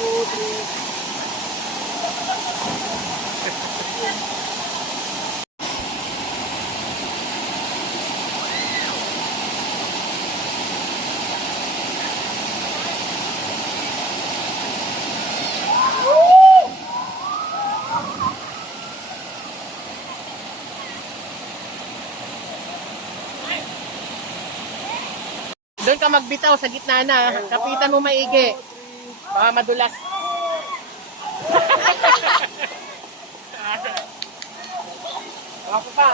2, 3. Doon ka magbitaw sa gitna na. Kapitan mo maigi. Baka madulas. Ako pa.